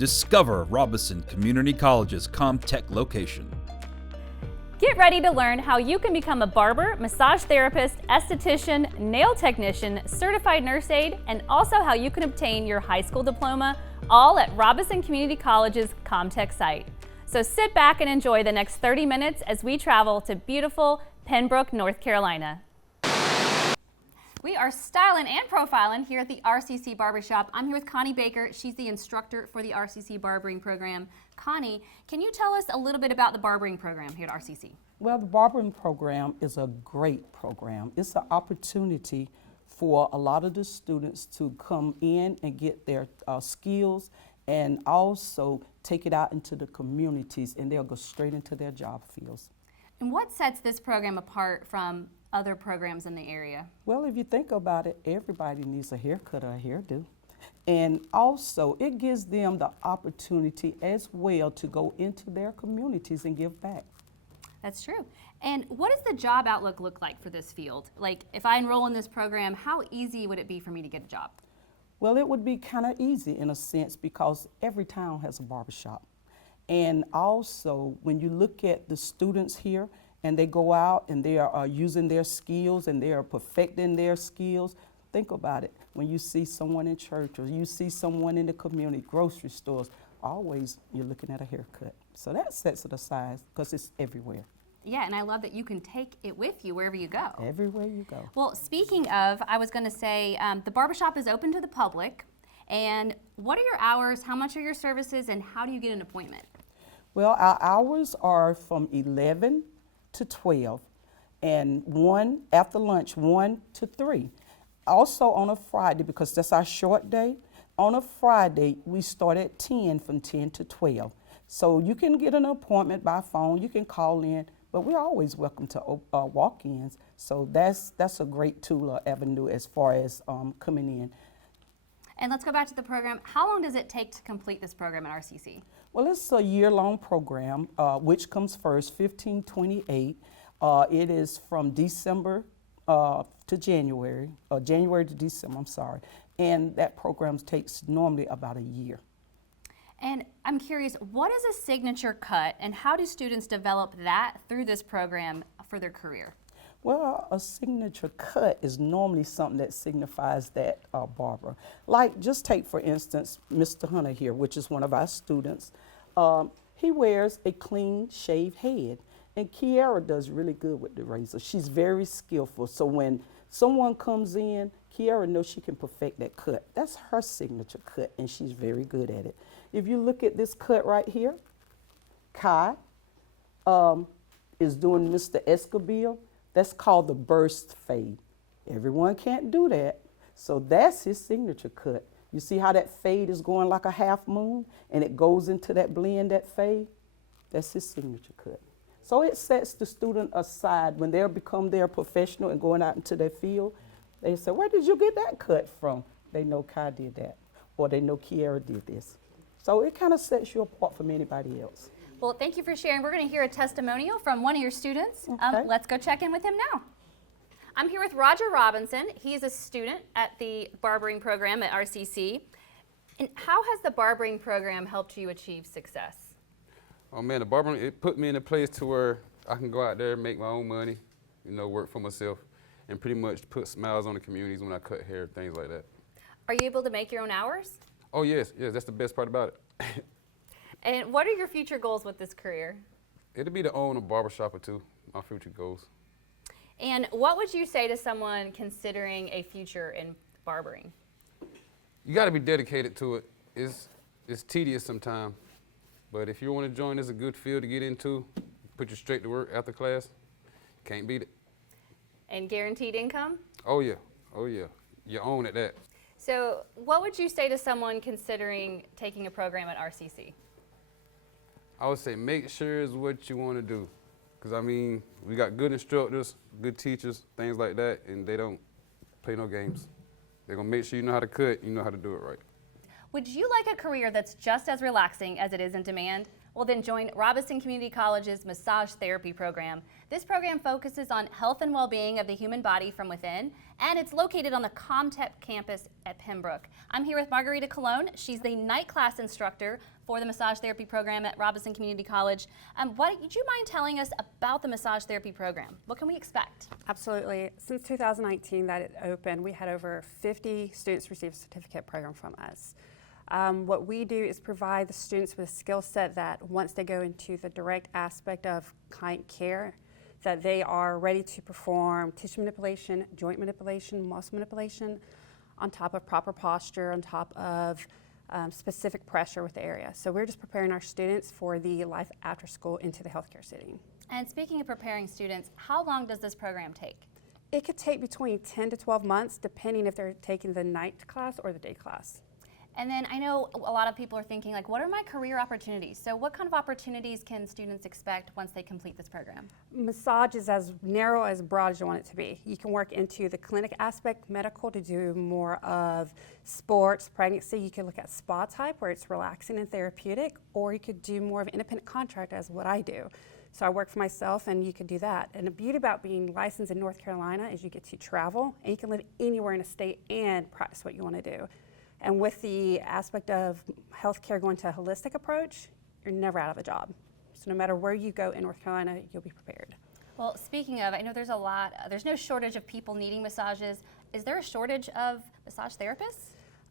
Discover Robeson Community College's COMtech location. Get ready to learn how you can become a barber, massage therapist, esthetician, nail technician, certified nurse aide, and also how you can obtain your high school diploma, all at Robeson Community College's COMtech site. So sit back and enjoy the next 30 minutes as we travel to beautiful Pembroke, North Carolina. We are styling and profiling here at the RCC Barbershop. I'm here with Connie Baker. She's the instructor for the RCC Barbering program. Connie, can you tell us a little bit about the barbering program here at RCC? Well, the barbering program is a great program. It's an opportunity for a lot of the students to come in and get their skills and also take it out into the communities, and they'll go straight into their job fields. And what sets this program apart from other programs in the area? Well, if you think about it, everybody needs a haircut or a hairdo. And also, it gives them the opportunity as well to go into their communities and give back. That's true. And what does the job outlook look like for this field? Like, if I enroll in this program, how easy would it be for me to get a job? Well, it would be kind of easy in a sense because every town has a barbershop. And also, when you look at the students here, and they go out and they are using their skills and they are perfecting their skills. Think about it. When you see someone in church or you see someone in the community, grocery stores, always you're looking at a haircut. So that sets it aside because it's everywhere. Yeah, and I love that you can take it with you wherever you go. Everywhere you go. Well, speaking of, I was going to say the barbershop is open to the public. And what are your hours? How much are your services? And how do you get an appointment? Well, our hours are from 11 to 12, and 1 after lunch, 1 to 3. Also on a Friday, because that's our short day, on a Friday we start at 10 from 10 to 12. So you can get an appointment by phone, you can call in, but we're always welcome to walk-ins. So that's a great tool or avenue as far as coming in. And let's go back to the program. How long does it take to complete this program at RCC? Well, it's a year-long program, which comes first, 1528. It is from December to January, January to December, I'm sorry. And that program takes normally about a year. And I'm curious, what is a signature cut and how do students develop that through this program for their career? Well, a signature cut is normally something that signifies that barber. Like, just take, for instance, Mr. Hunter here, which is one of our students. He wears a clean shaved head, and Kiara does really good with the razor. She's very skillful, so when someone comes in, Kiara knows she can perfect that cut. That's her signature cut, and she's very good at it. If you look at this cut right here, Kai is doing Mr. Escobil. That's called the burst fade. Everyone can't do that. So that's his signature cut. You see how that fade is going like a half moon and it goes into that blend, that fade? That's his signature cut. So it sets the student aside when they become their professional and going out into their field. They say, where did you get that cut from? They know Kai did that, or they know Kiara did this. So it kind of sets you apart from anybody else. Well, thank you for sharing. We're going to hear a testimonial from one of your students. Okay. Let's go check in with him now. I'm here with Roger Robinson. He's a student at the barbering program at RCC. And how has the barbering program helped you achieve success? Oh man, the barbering, it put me in a place to where I can go out there and make my own money, you know, work for myself, and pretty much put smiles on the communities when I cut hair, things like that. Are you able to make your own hours? Oh yes, that's the best part about it. And what are your future goals with this career? It'll be to own a barbershop or two, my future goals. And what would you say to someone considering a future in barbering? You gotta be dedicated to it. It's tedious sometimes, but if you wanna join, it's a good field to get into, put you straight to work after class, can't beat it. And guaranteed income? Oh yeah, you own it that. So what would you say to someone considering taking a program at RCC? I would say make sure it's what you want to do. Because, I mean, we got good instructors, good teachers, things like that, and they don't play no games. They're going to make sure you know how to cut, you know how to do it right. Would you like a career that's just as relaxing as it is in demand? Well, then join Robeson Community College's massage therapy program. This program focuses on health and well-being of the human body from within, and it's located on the COMtech campus at Pembroke. I'm here with Margarita Colon. She's the night class instructor for the massage therapy program at Robeson Community College. Would you mind telling us about the massage therapy program? What can we expect? Absolutely. Since 2019 that it opened, we had over 50 students receive a certificate program from us. What we do is provide the students with a skill set that once they go into the direct aspect of client care, that they are ready to perform tissue manipulation, joint manipulation, muscle manipulation, on top of proper posture, on top of specific pressure with the area. So we're just preparing our students for the life after school into the healthcare setting. And speaking of preparing students, how long does this program take? It could take between 10 to 12 months, depending if they're taking the night class or the day class. And then I know a lot of people are thinking, like, what are my career opportunities? So what kind of opportunities can students expect once they complete this program? Massage is as narrow, as broad as you want it to be. You can work into the clinic aspect, medical, to do more of sports, pregnancy. You can look at spa type, where it's relaxing and therapeutic, or you could do more of an independent contract, as what I do. So I work for myself, and you can do that. And the beauty about being licensed in North Carolina is you get to travel, and you can live anywhere in a state and practice what you want to do. And with the aspect of healthcare going to a holistic approach, you're never out of a job. So no matter where you go in North Carolina, you'll be prepared. Well, speaking of, I know there's no shortage of people needing massages. Is there a shortage of massage therapists?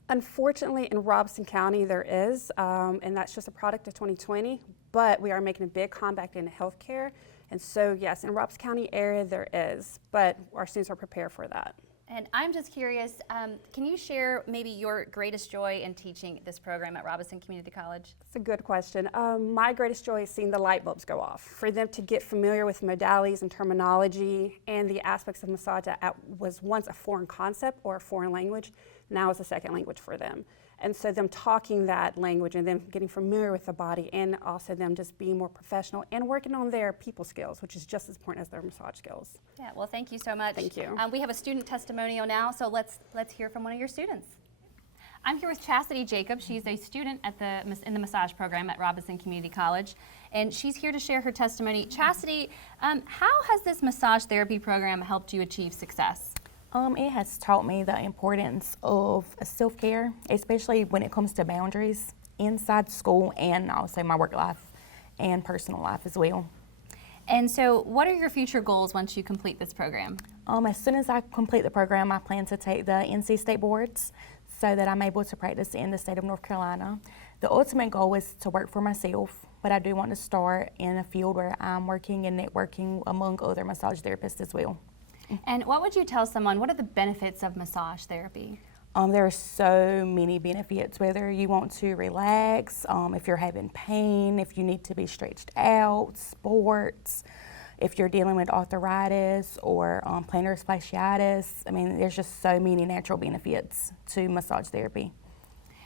Unfortunately, in Robeson County, there is, and that's just a product of 2020, but we are making a big comeback in healthcare. And so, yes, in Robeson County area, there is, but our students are prepared for that. And I'm just curious, can you share maybe your greatest joy in teaching this program at Robeson Community College? That's a good question. My greatest joy is seeing the light bulbs go off, for them to get familiar with modalities and terminology and the aspects of massage that was once a foreign concept or a foreign language, now is a second language for them. And so them talking that language and them getting familiar with the body, and also them just being more professional and working on their people skills, which is just as important as their massage skills. Yeah, well, thank you so much. Thank you. We have a student testimonial now, so let's hear from one of your students. I'm here with Chastity Jacob. She's a student in the massage program at Robeson Community College, and she's here to share her testimony. Chastity, how has this massage therapy program helped you achieve success? It has taught me the importance of self-care, especially when it comes to boundaries inside school and also my work life and personal life as well. And so what are your future goals once you complete this program? As soon as I complete the program, I plan to take the NC State Boards so that I'm able to practice in the state of North Carolina. The ultimate goal is to work for myself, but I do want to start in a field where I'm working and networking among other massage therapists as well. And what would you tell someone, what are the benefits of massage therapy? There are so many benefits, whether you want to relax, if you're having pain, if you need to be stretched out, sports, if you're dealing with arthritis or plantar fasciitis. I mean, there's just so many natural benefits to massage therapy.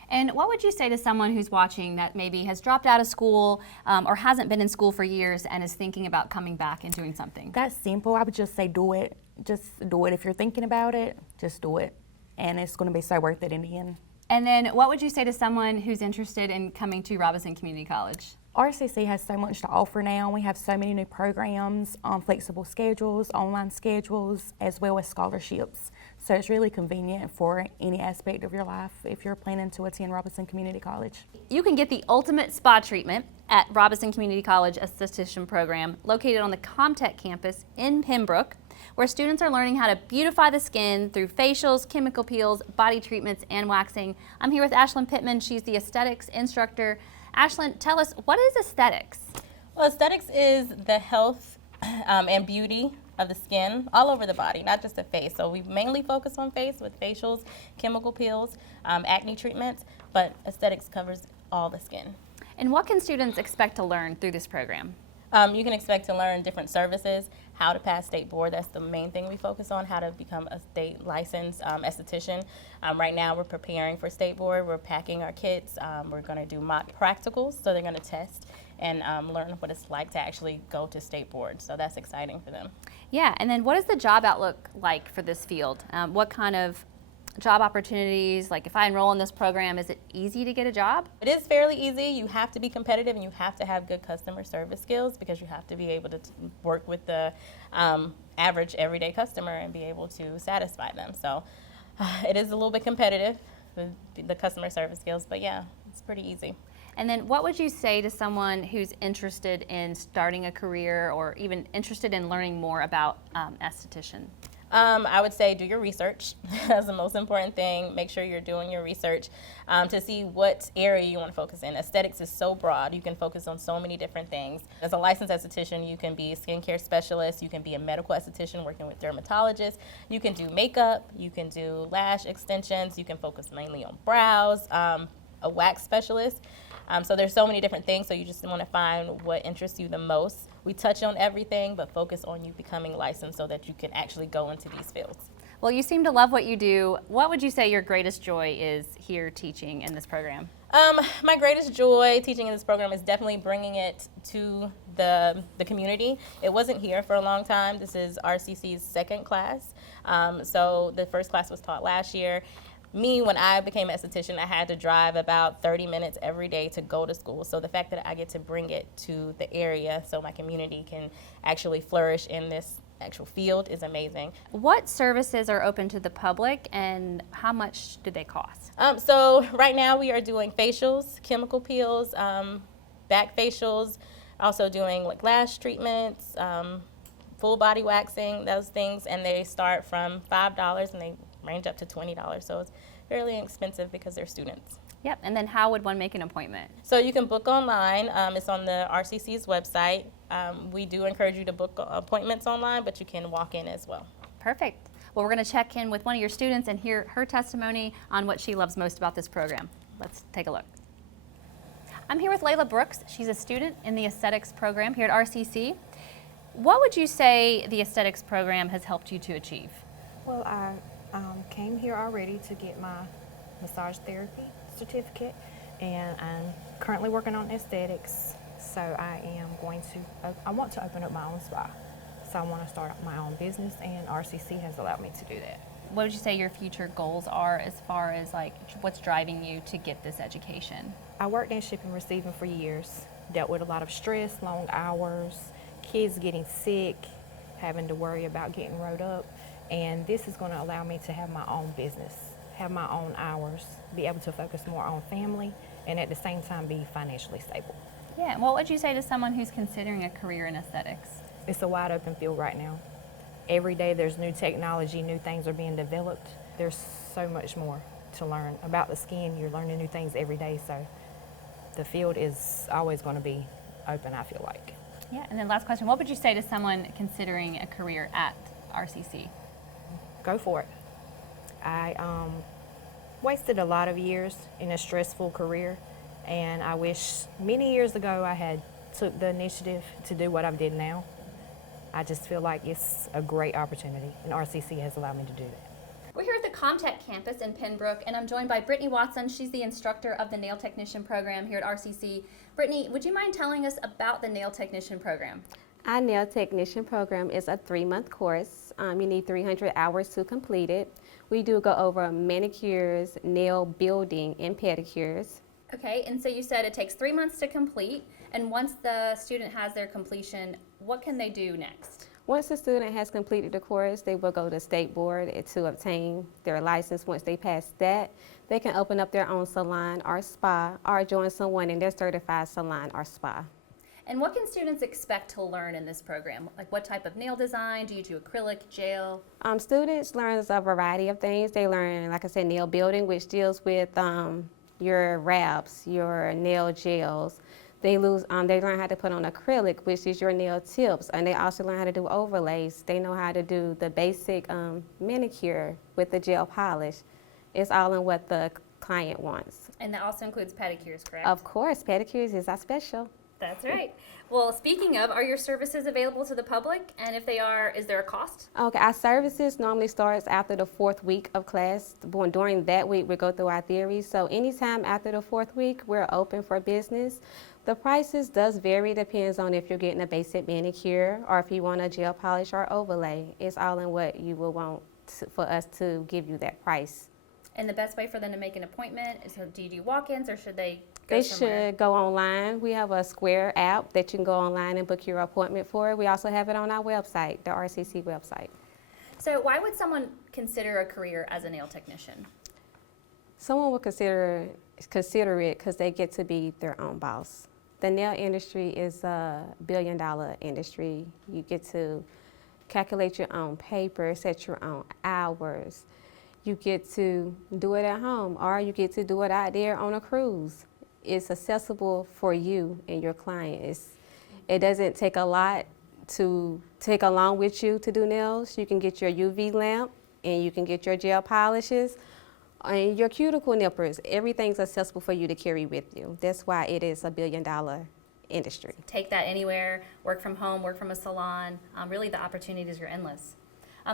And what would you say to someone who's watching that maybe has dropped out of school or hasn't been in school for years and is thinking about coming back and doing something? That's simple. I would just say do it. Just do it. If you're thinking about it, just do it. And it's going to be so worth it in the end. And then what would you say to someone who's interested in coming to Robeson Community College? RCC has so much to offer now. We have so many new programs, flexible schedules, online schedules, as well as scholarships. So it's really convenient for any aspect of your life if you're planning to attend Robeson Community College. You can get the ultimate spa treatment at Robeson Community College Esthetician Program, located on the COMtech campus in Pembroke, where students are learning how to beautify the skin through facials, chemical peels, body treatments, and waxing. I'm here with Ashlyn Pittman. She's the aesthetics instructor. Ashlyn, tell us, what is aesthetics? Well, aesthetics is the health and beauty of the skin all over the body, not just the face. So we mainly focus on face with facials, chemical peels, acne treatments, but aesthetics covers all the skin. And what can students expect to learn through this program? You can expect to learn different services, how to pass state board. That's the main thing we focus on, how to become a state licensed esthetician. Right now we're preparing for state board. We're packing our kits. We're going to do mock practicals, so they're going to test and learn what it's like to actually go to state board. So that's exciting for them. Yeah, and then what is the job outlook like for this field? What kind of job opportunities? Like if I enroll in this program, is it easy to get a job? It is fairly easy. You have to be competitive and you have to have good customer service skills because you have to be able to work with the average everyday customer and be able to satisfy them. So it is a little bit competitive, the customer service skills, but yeah, it's pretty easy. And then what would you say to someone who's interested in starting a career or even interested in learning more about esthetician? I would say do your research. That's the most important thing. Make sure you're doing your research to see what area you want to focus in. Aesthetics is so broad. You can focus on so many different things. As a licensed esthetician, you can be a skincare specialist. You can be a medical esthetician working with dermatologists. You can do makeup. You can do lash extensions. You can focus mainly on brows. A wax specialist. So there's so many different things, so you just want to find what interests you the most. We touch on everything, but focus on you becoming licensed so that you can actually go into these fields. Well, you seem to love what you do. What would you say your greatest joy is here teaching in this program? My greatest joy teaching in this program is definitely bringing it to the community. It wasn't here for a long time. This is RCC's second class. So the first class was taught last year. Me, when I became an esthetician, I had to drive about 30 minutes every day to go to school. So the fact that I get to bring it to the area so my community can actually flourish in this actual field is amazing. What services are open to the public and how much do they cost? So right now we are doing facials, chemical peels, back facials, also doing like lash treatments, full body waxing, those things, and they start from $5 and they range up to $20, so it's fairly inexpensive because they're students. Yep, and then how would one make an appointment? So you can book online. It's on the RCC's website. We do encourage you to book appointments online, but you can walk in as well. Perfect. Well, we're going to check in with one of your students and hear her testimony on what she loves most about this program. Let's take a look. I'm here with Layla Brooks. She's a student in the Aesthetics program here at RCC. What would you say the Aesthetics program has helped you to achieve? Well, I came here already to get my massage therapy certificate, and I'm currently working on aesthetics. So I want to open up my own spa. So I want to start up my own business, and RCC has allowed me to do that. What would you say your future goals are as far as like what's driving you to get this education? I worked in shipping and receiving for years, dealt with a lot of stress, long hours, kids getting sick, having to worry about getting rode up. And this is going to allow me to have my own business, have my own hours, be able to focus more on family, and at the same time be financially stable. Yeah, what would you say to someone who's considering a career in aesthetics? It's a wide open field right now. Every day there's new technology, new things are being developed. There's so much more to learn about the skin. You're learning new things every day, so the field is always going to be open, I feel like. Yeah, and then last question, what would you say to someone considering a career at RCC? Go for it. I wasted a lot of years in a stressful career, and I wish many years ago I had took the initiative to do what I did now. I just feel like it's a great opportunity, and RCC has allowed me to do that. We're here at the COMtech campus in Pembroke, and I'm joined by Brittany Watson. She's the instructor of the nail technician program here at RCC. Brittany, would you mind telling us about the nail technician program? Our nail technician program is a 3-month course. You need 300 hours to complete it. We do go over manicures, nail building, and pedicures. Okay, and so you said it takes 3 months to complete, and once the student has their completion, what can they do next? Once the student has completed the course, they will go to state board to obtain their license. Once they pass that, they can open up their own salon or spa or join someone in their certified salon or spa. And what can students expect to learn in this program? Like what type of nail design? Do you do acrylic, gel? Students learn a variety of things. They learn, like I said, nail building, which deals with your wraps, your nail gels. They learn how to put on acrylic, which is your nail tips, and they also learn how to do overlays. They know how to do the basic manicure with the gel polish. It's all in what the client wants. And that also includes pedicures, correct? Of course, pedicures is our special. That's right. Well, speaking of, are your services available to the public? And if they are, is there a cost? Okay, our services normally starts after the 4th week of class. During that week, we go through our theory. So anytime after the 4th week, we're open for business. The prices does vary, depends on if you're getting a basic manicure or if you want a gel polish or overlay. It's all in what you will want for us to give you that price And the best way for them to make an appointment is, do you do walk-ins or should they go They somewhere? should go online. We have a Square app that you can go online and book your appointment for. We also have it on our website, the RCC website. So why would someone consider a career as a nail technician? Someone will consider it because they get to be their own boss. The nail industry is a billion-dollar industry. You get to calculate your own paper, set your own hours. You get to do it at home, or you get to do it out there on a cruise. It's accessible for you and your client. It doesn't take a lot to take along with you to do nails. You can get your UV lamp, and you can get your gel polishes, and your cuticle nippers. Everything's accessible for you to carry with you. That's why it is a billion-dollar industry. Take that anywhere, work from home, work from a salon. Really, the opportunities are endless.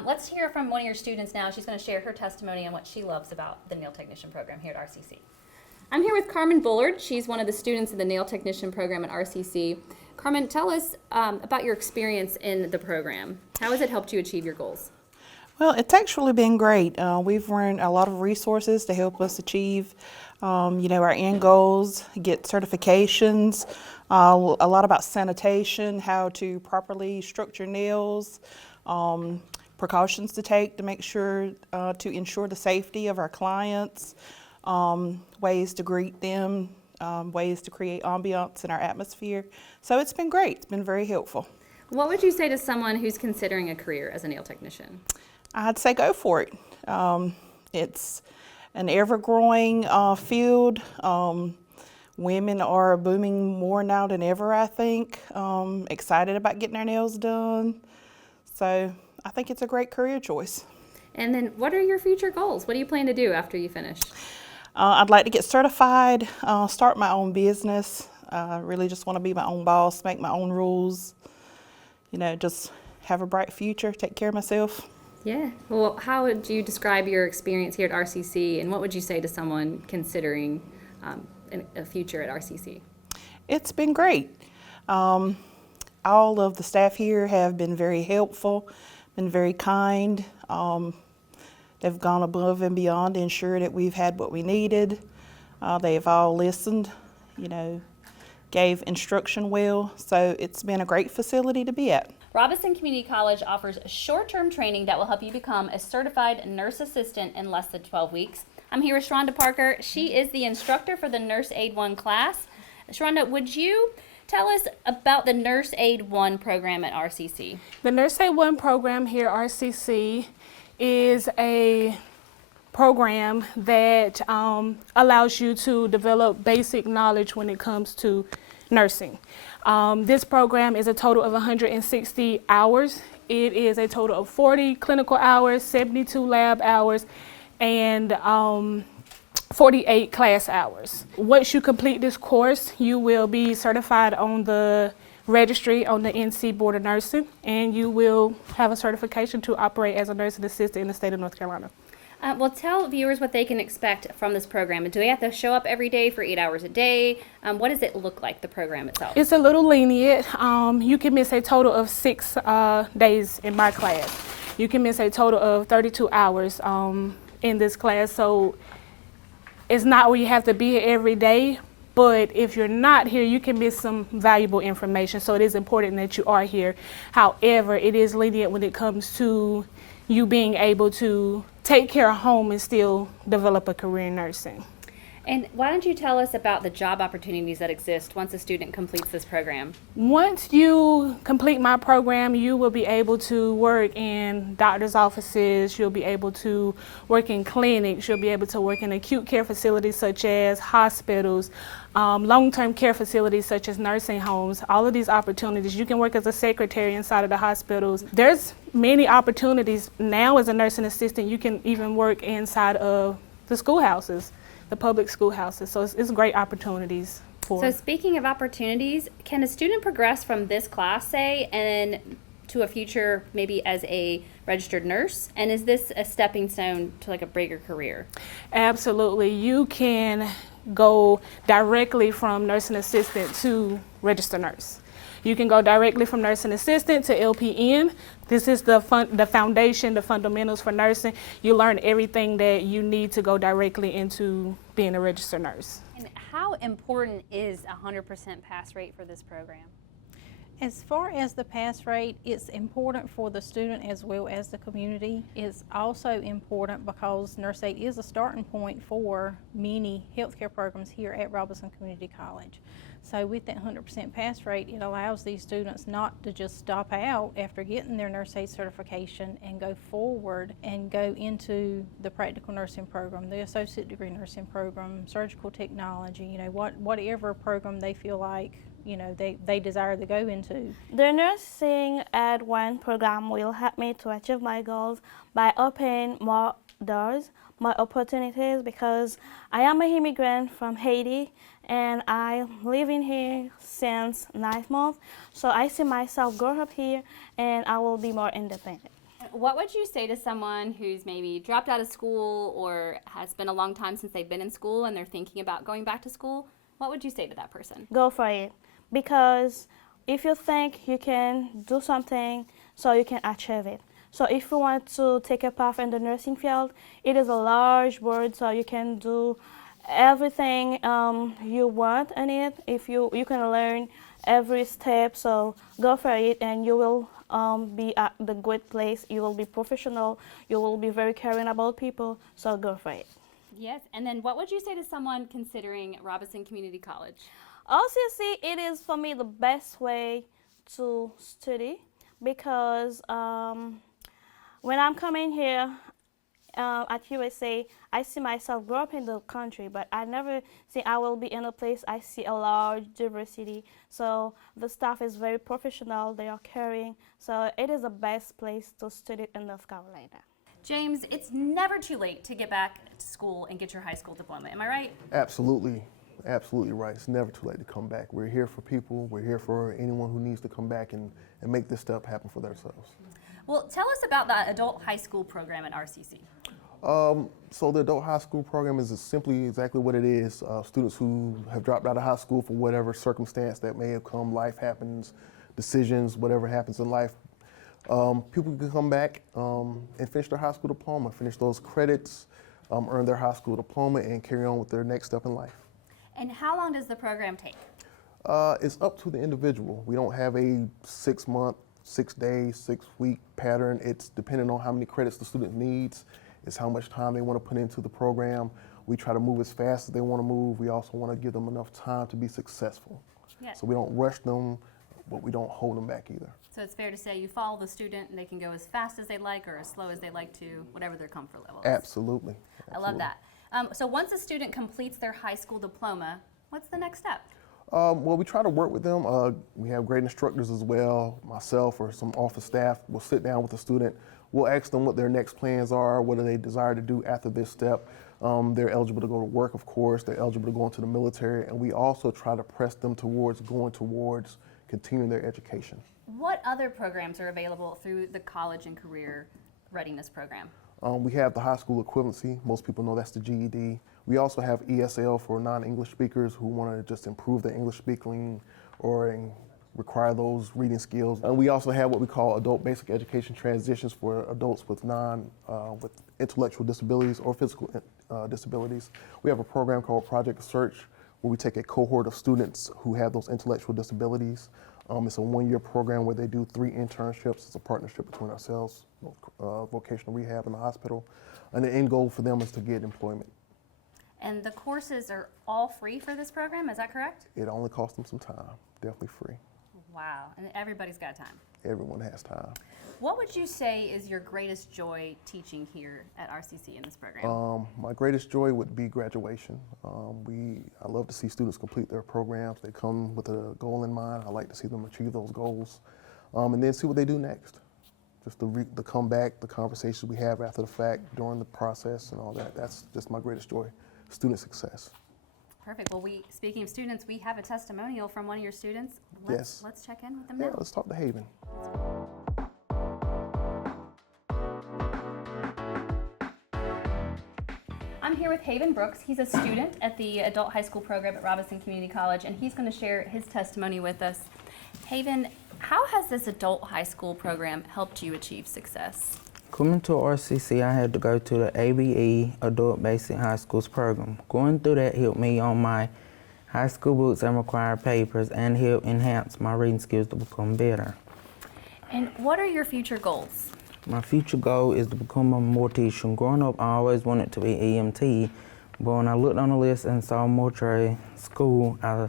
Let's hear from one of your students now. She's going to share her testimony on what she loves about the nail technician program here at RCC. I'm here with Carmen Bullard. She's one of the students in the nail technician program at RCC. Carmen, tell us about your experience in the program. How has it helped you achieve your goals? Well, it's actually been great. We've learned a lot of resources to help us achieve, our end goals, get certifications, a lot about sanitation, how to properly structure nails, precautions to take to make sure to ensure the safety of our clients, ways to greet them, ways to create ambiance in our atmosphere. So it's been great. It's been very helpful. What would you say to someone who's considering a career as a nail technician? I'd say go for it. It's an ever-growing field. Women are booming more now than ever, I think. Excited about getting their nails done. So I think it's a great career choice. And then what are your future goals? What do you plan to do after you finish? I'd like to get certified, start my own business. Really just want to be my own boss, make my own rules, just have a bright future, take care of myself. Yeah. Well, how would you describe your experience here at RCC, and what would you say to someone considering a future at RCC? It's been great. All of the staff here have been very helpful, been very kind. They've gone above and beyond to ensure that we've had what we needed. They've all listened, gave instruction well. So it's been a great facility to be at. Robeson Community College offers short-term training that will help you become a certified nurse assistant in less than 12 weeks. I'm here with Sharonda Parker. She is the instructor for the Nurse Aide I class. Sharonda, would you tell us about the Nurse Aide I program at RCC? The Nurse Aide I program here at RCC is a program that allows you to develop basic knowledge when it comes to nursing. This program is a total of 160 hours. It is a total of 40 clinical hours, 72 lab hours, and 48 class hours. Once you complete this course, you will be certified on the registry on the NC Board of Nursing, and you will have a certification to operate as a nursing assistant in the state of North Carolina. Well, tell viewers what they can expect from this program. Do they have to show up every day for 8 hours a day? What does it look like, the program itself? It's a little lenient. You can miss a total of 6 days in my class. You can miss a total of 32 hours in this class. So it's not where you have to be here every day, but if you're not here, you can miss some valuable information. So it is important that you are here. However, it is lenient when it comes to you being able to take care of home and still develop a career in nursing. And why don't you tell us about the job opportunities that exist once a student completes this program? Once you complete my program, you will be able to work in doctor's offices, you'll be able to work in clinics, you'll be able to work in acute care facilities such as hospitals, long-term care facilities such as nursing homes. All of these opportunities, you can work as a secretary inside of the hospitals. There's many opportunities now as a nursing assistant. You can even work inside of the schoolhouses, the public schoolhouses. So it's great opportunities. So speaking of opportunities, can a student progress from this class, say, and to a future maybe as a registered nurse? And is this a stepping stone to like a bigger career? Absolutely. You can go directly from nursing assistant to registered nurse. You can go directly from nursing assistant to LPN. This is the foundation, the fundamentals for nursing. You learn everything that you need to go directly into being a registered nurse. And how important is a 100% pass rate for this program? As far as the pass rate, it's important for the student as well as the community. It's also important because Nurse Aide is a starting point for many healthcare programs here at Robeson Community College. So with that 100% pass rate, it allows these students not to just stop out after getting their Nurse Aide certification and go forward and go into the practical nursing program, the associate degree nursing program, surgical technology, you know, whatever program they feel like, you know, they desire to go into. The Nursing Aide I program will help me to achieve my goals by opening more doors, more opportunities, because I am an immigrant from Haiti and I'm living here since 9 months. So I see myself grow up here and I will be more independent. What would you say to someone who's maybe dropped out of school or has been a long time since they've been in school and they're thinking about going back to school? What would you say to that person? Go for it. Because if you think you can do something, so you can achieve it. So if you want to take a path in the nursing field, it is a large world, so you can do everything you want in it. If you can learn every step, so go for it, and you will be at the good place. You will be professional. You will be very caring about people, so go for it. Yes, and then what would you say to someone considering Robeson Community College? RCC, it is for me the best way to study because when I'm coming here at USA, I see myself grow up in the country, but I never think I will be in a place I see a large diversity. So the staff is very professional, they are caring, so it is the best place to study in North Carolina. James, it's never too late to get back to school and get your high school diploma, am I right? Absolutely. Absolutely right. It's never too late to come back. We're here for people. We're here for anyone who needs to come back and make this step happen for themselves. Well, tell us about the adult high school program at RCC. So the adult high school program is simply exactly what it is. Students who have dropped out of high school for whatever circumstance that may have come, life happens, decisions, whatever happens in life. People can come back and finish their high school diploma, finish those credits, earn their high school diploma, and carry on with their next step in life. And how long does the program take? It's up to the individual. We don't have a 6-month, 6-day, 6-week pattern. It's dependent on how many credits the student needs. It's how much time they want to put into the program. We try to move as fast as they want to move. We also want to give them enough time to be successful. Yes. So we don't rush them, but we don't hold them back either. So it's fair to say you follow the student and they can go as fast as they like or as slow as they like to, whatever their comfort level is. Absolutely. I love that. So once a student completes their high school diploma, what's the next step? Well, we try to work with them. We have great instructors as well. Myself or some office staff will sit down with the student. We'll ask them what their next plans are, what do they desire to do after this step. They're eligible to go to work, of course. They're eligible to go into the military. And we also try to press them towards continuing their education. What other programs are available through the college and career readiness program? We have the high school equivalency. Most people know that's the GED. We also have ESL for non-English speakers who want to just improve their English speaking or require those reading skills. And we also have what we call adult basic education transitions for adults with with intellectual disabilities or physical disabilities. We have a program called Project Search where we take a cohort of students who have those intellectual disabilities. It's a 1-year program where they do 3 internships. It's a partnership between ourselves, vocational rehab, and the hospital. And the end goal for them is to get employment. And the courses are all free for this program, is that correct? It only costs them some time, definitely free. Wow, and everybody's got time. Everyone has time. What would you say is your greatest joy teaching here at RCC in this program? My greatest joy would be graduation. I love to see students complete their programs. They come with a goal in mind. I like to see them achieve those goals and then see what they do next. Just the comeback, the conversations we have after the fact, during the process and all that. That's just my greatest joy, student success. Perfect. Well, speaking of students, we have a testimonial from one of your students. Yes. Let's check in with them now. Yeah, let's talk to Haven. I'm here with Haven Brooks. He's a student at the adult high school program at Robeson Community College, and he's going to share his testimony with us. Haven, how has this adult high school program helped you achieve success? Coming to RCC, I had to go to the Aide Adult Basic High Schools program. Going through that helped me on my high school books and required papers and helped enhance my reading skills to become better. And what are your future goals? My future goal is to become a mortician. Growing up, I always wanted to be EMT, but when I looked on the list and saw mortuary school, I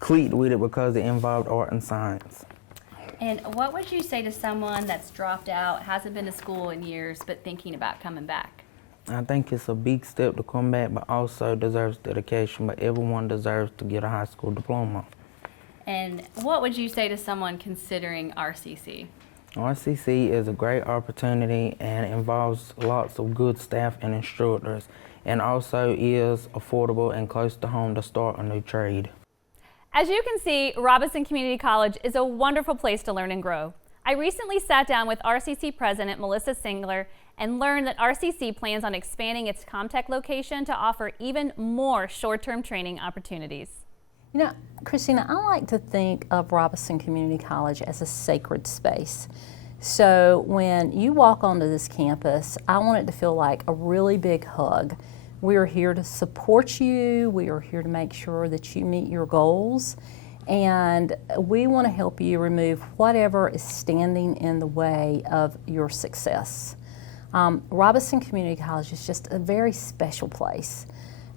clicked with it because it involved art and science. And what would you say to someone that's dropped out, hasn't been to school in years, but thinking about coming back? I think it's a big step to come back, but also deserves dedication, but everyone deserves to get a high school diploma. And what would you say to someone considering RCC? RCC is a great opportunity and involves lots of good staff and instructors, and also is affordable and close to home to start a new trade. As you can see, Robeson Community College is a wonderful place to learn and grow. I recently sat down with RCC President Melissa Singler and learned that RCC plans on expanding its COMtech location to offer even more short-term training opportunities. You know, Christina, I like to think of Robeson Community College as a sacred space. So when you walk onto this campus, I want it to feel like a really big hug. We are here to support you. We are here to make sure that you meet your goals. And we want to help you remove whatever is standing in the way of your success. Robeson Community College is just a very special place.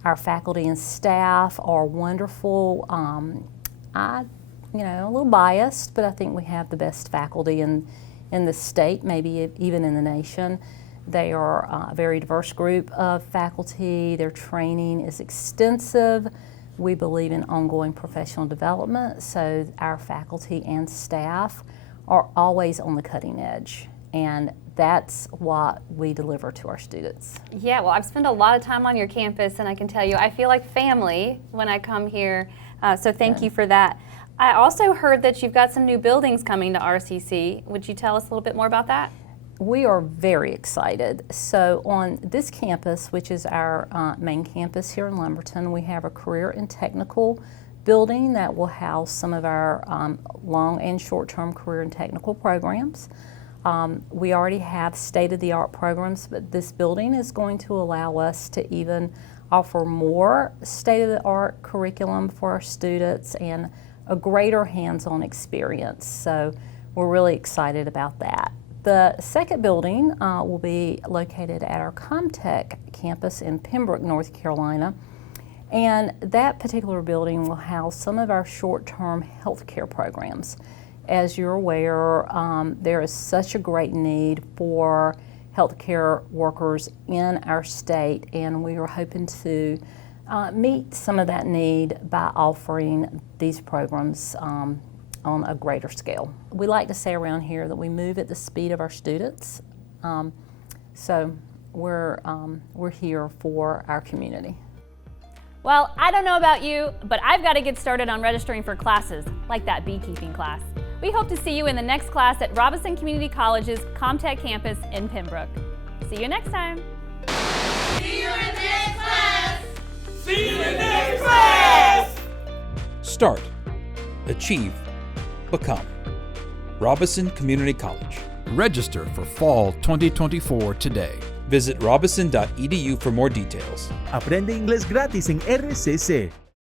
Our faculty and staff are wonderful. A little biased, but I think we have the best faculty in the state, maybe even in the nation. They are a very diverse group of faculty. Their training is extensive. We believe in ongoing professional development, so our faculty and staff are always on the cutting edge, and that's what we deliver to our students. Yeah, well, I've spent a lot of time on your campus, and I can tell you I feel like family when I come here, so thank you for that. I also heard that you've got some new buildings coming to RCC. Would you tell us a little bit more about that? We are very excited. So on this campus, which is our main campus here in Lumberton, we have a career and technical building that will house some of our long and short-term career and technical programs. We already have state-of-the-art programs, but this building is going to allow us to even offer more state-of-the-art curriculum for our students and a greater hands-on experience. So we're really excited about that. The second building will be located at our COMtech campus in Pembroke, North Carolina. And that particular building will house some of our short-term healthcare programs. As you're aware, there is such a great need for healthcare workers in our state, and we are hoping to meet some of that need by offering these programs on a greater scale. We like to say around here that we move at the speed of our students, so we're here for our community. Well, I don't know about you, but I've got to get started on registering for classes, like that beekeeping class. We hope to see you in the next class at Robeson Community College's COMtech campus in Pembroke. See you next time. See you in next class! See you in next class! Start, achieve, become. Robeson Community College. Register for Fall 2024 today. Visit robeson.edu for more details. Aprende inglés gratis en RCC.